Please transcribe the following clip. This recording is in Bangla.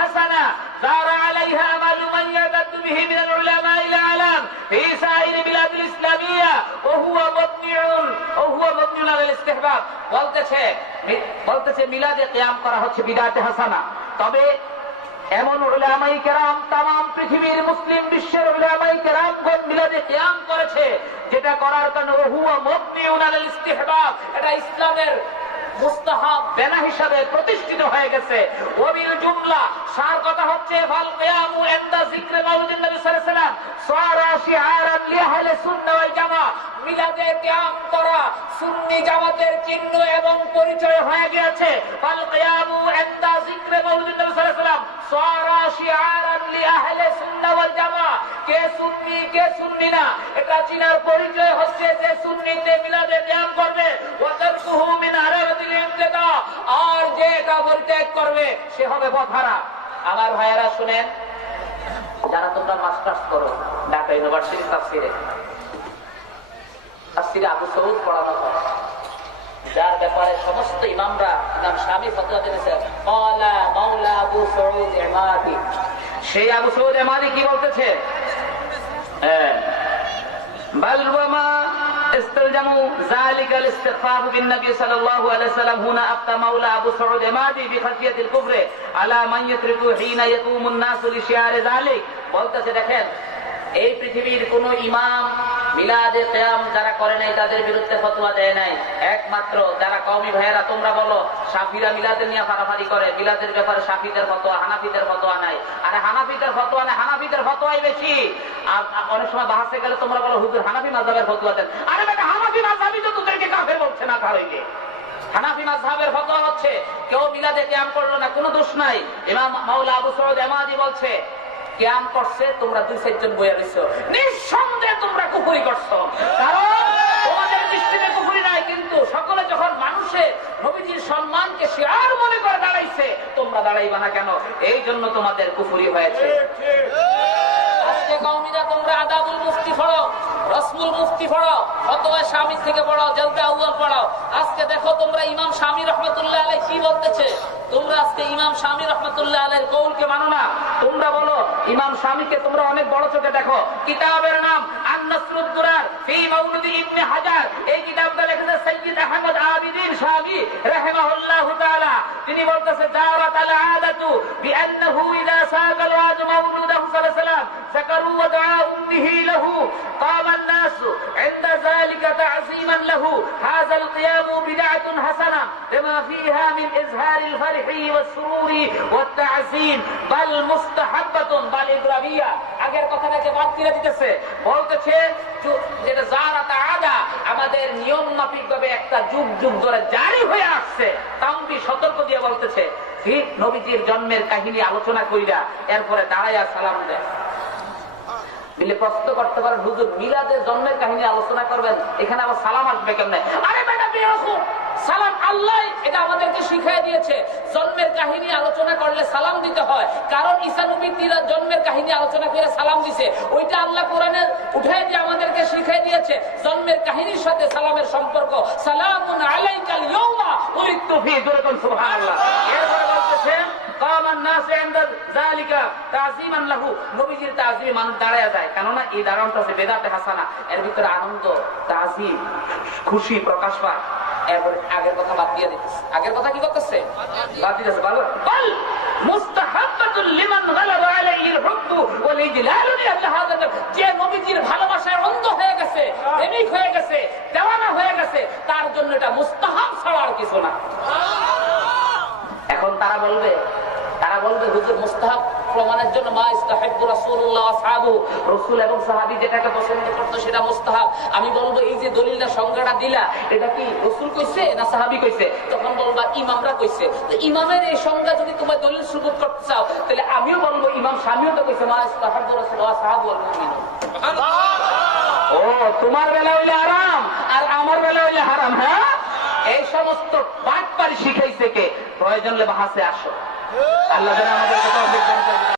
حسنة دار عليها عمل من يعتد به من العلماء الأعلام في سائر بلاد الإسلامية وهو مبني على الاستحباب। বলতেছে মিলাদে কিয়াম করা হচ্ছে বিদআতে হাসানা। তবে এমন উলামায়ে কেরাম তামাম পৃথিবীর মুসলিম বিশ্বের উলামায়ে কেরামগণ মিলাদে কিয়াম করেছে, যেটা করার কারণে ওহুয়া মুবনিউন আলাল ইস্তিহবাব, এটা ইসলামের মুস্তাহাব বেনা হিসাবে প্রতিষ্ঠিত হয়ে গেছে। ওয়াবিল জুমলা সার কথা হচ্ছে ফাল কিয়ামু ইনদা যিকরি মাউলিদিন নবী সাল্লাল্লাহু আলাইহি ওয়াসাল্লাম সারা শিআরান লিআহলি সুন্নাহ ওয়াল জামাআহ। মিলাদে কিয়াম করা সুন্নি জামাতের চিহ্ন এবং পরিচয় হয়ে গিয়েছে। ফাল কিয়ামু ইনদা যিকরি মাউলিদিন নবী সাল্লাল্লাহু আলাইহি ওয়াসাল্লাম সারা শিআরান লিআহলি সুন্নাহ ওয়াল জামাআহ। কে সুন্নি কে সুন্নি না এটা চিনার পরিচয় হচ্ছে যে সুন্নিতে মিলাদে কিয়াম করবে। ওয়া তারকুহু মিন আরাবাতিল ইবতিদা, আর যে এটা পরিত্যাগ করবে সে হবে পথহারা। আমার ভাইয়েরা শুনেন, যারা তোমরা মাস্টার্স করো ঢাকা ইউনিভার্সিটি তাফসিরে আবু সৌদ পড়ানো হয়, যার ব্যাপারে সমস্ত ইমামরা ইমাম শামী ফতোয়া দিয়েছেন ক্বালা মাওলা আবু সৌদ ইমাদি। সেই আবু সৌদ ইমাদি কি বলতেছে? বাল ওয়ামা ইস্তালজামু যালিকাল ইস্তিগফার বিন নবী সাল্লাল্লাহু আলাইহি ওয়াসাল্লাম হুনা আফতা মাওলা আবু সৌদ ইমাদি বিখাফিয়াতিল কুফর আলা মান ইয়াতরিকু হিনা ইয়াকুমুন নাসু লিশিয়ার যালিক। বলতেছে দেখেন, এই পৃথিবীর কোন ইমাম মিলাদে কিয়াম যারা করে নাই তাদের বিরুদ্ধে ফতোয়া দেয় নাই। একমাত্র যারা কওমি ভাইয়েরা তোমরা বলো শাফিরা মিলাদে নিয়ে ফারাফারি করে, মিলাদের ব্যাপারে শাফিদের ফতোয়া হানাফিদের ফতোয়া নাই। আরে হানাফিদের ফতোয়া নাই, হানাফিদের ফতোয়াই বেশি। আর অনেক সময় বাহাসে গেলে তোমরা বলো হুজুর হানাফি মাযহাবের ফতোয়া দেন। আরে বেটা হানাফি মাযহাবই তো তোদেরকে কাফের বলছে না কারইলে। হানাফি মাযহাবের ফতোয়া হচ্ছে কেউ মিলাদে কিয়াম করলো না কোনো দোষ নাই। ইমাম মাওলা আবু সৌদ ইমাদি বলছে কিয়াম করছে, তোমরা 2-4 জন বইয়া রইছো, নিঃসন্দেহে তোমরা কুফরি করছো। কারণ তোমাদের দৃষ্টিতে কুফরি নাই, কিন্তু সকলে যখন মানুষের নবীজির সম্মানকে শিয়ার মনে করে দাঁড়াইছে, তোমরা দাঁড়াইবা না কেন? এই জন্য তোমাদের কুফরি হয়েছে। আজকে কওমিরা তোমরা আদাবুল মুফতি পড়ো, রসমুল মুফতি পড়ো, ফতোয়া শামী থেকে পড়ো, জলদা আউয়াল পড়ো। আজকে দেখো তোমরা ইমাম শামী রাহমাতুল্লাহ আলাইহি কি বলতেছে। তোমরা আজকে ইমাম শামী রাহমাতুল্লাহ আলাইহির কওলকে মানো না। তোমরা বলো ইমাম শামীকে তোমরা অনেক বড় চোখে দেখো। কিতাবের নাম আন-নাসরুদ দুরার ফি মাউলিদি ইবনে হাজার। এই কিতাবটা লিখেছে সাইয়্যিদ আহমদ আবিদিন শামী রাহিমাহুল্লাহু তাআলা। তিনি বলতেছে জারাত আল আদাতু বিআন্নাহু ইযা সাকাল ওয়াজ মাউলুদাহু সাল্লাল্লাহু আলাইহি ওয়াসাল্লাম যাকারু ওয়া দুআ উম্মিহি লাহু قام الناس عند ذلك تعظيما له هذا القيام بدعة حسنة لما فيها من إظهار الفرح والسرور والتعظيم بل مستحبة بل إضرابية। আগের কথাটাকে বাদ দিয়ে দিতেছে, বলতেছে যেটা জারাত আদা আমাদের নিয়ম মাফিক ভাবে একটা যুগ যুগ ধরে জারি হয়ে আসছে। তাওবি সতর্ক দিয়ে বলতেছে ঠিক নবীজির জন্মের কাহিনী আলোচনা কইরা এরপরে দাঁড়ায়া সালাম দেয়। মিলে প্রশ্ন করতে পারেন হুজুর মিলাদের জন্মের কাহিনী আলোচনা করবেন, এখানে আবার সালাম আসবে কেমনে? আরে বেটা বেয়াকুব, সালাম আল্লাহ এটা আমাদেরকে শিখিয়ে দিয়েছে। জন্মের কাহিনী আলোচনা করলে সালাম দিতে হয়, কারণ ঈসা নবী জন্মের কাহিনী আলোচনা করে সালাম দিছে। ওইটা আল্লাহ কোরআনে উঠায় দিয়ে আমাদেরকে শিখিয়ে দিয়েছে জন্মের কাহিনীর সাথে সালামের সম্পর্ক। সালামুন আলাইকাল ইয়াউমা উলিদতু ফি দুরকুন সুবহানাল্লাহ। এরপরে বলতেছে কামান নাস ইনদা যালিকা তাযীমান লাহু, নবীজির তাযীম মানুষ দাঁড়ায়া যায়, কেননা এই দাঁড়ানোটা হচ্ছে বেদাতে হাসানা। এর ভিতরে আনন্দ, তাযীম, খুশি প্রকাশ পায়। এরপরে আগের কথা বাদ দিয়ে দিতেছে। আগের কথা কি করতেছে? বাদ দিতেছে। ভালো বল মুস্তাহাব্বাতুল লিমান গালাবা আলাইহিল হুব্বু ওয়াল ইজলালু লিহাযা, যে নবীজির ভালোবাসায় অন্ধ হয়ে গেছে, প্রেমিক হয়ে গেছে, দেওয়ানা হয়ে গেছে, তার জন্য এটা মুস্তাহাব ছাড়া আর কিছু না। এখন তারা বলবে হুজুর মুস্তাহাব প্রমাণের জন্য মা ইস্তাহিব্বু রাসূলুল্লাহ ওয়া আসহাবু, রাসূল এবং সাহাবী যেটাকে পছন্দ করতো সেটা মুস্তাহাব। আমি বলবো এই যে দলিলটা সংজ্ঞাটা দিলা, এটা কি রাসূল কইছে না সাহাবী কইছে? তখন বলবা ইমামরা কইছে। তো ইমামের এই সংজ্ঞা যদি তোমরা দলিল সুবুত করতে চাও, তাহলে আমিও বলবো ইমাম শামীও তো কইছে মা ইস্তাহিব্বু রাসূলুল্লাহ ওয়া আসহাবু ওয়াল মুমিনুন। ও তোমার বেলা হইলে হারাম আর আমার বেলা হইলে হারাম। হ্যাঁ, এই সমস্ত বাটপারি শিখাইছে কে? প্রয়োজন হলে বাহাসে আসো। আল্লাহ যেন আমাদের কথা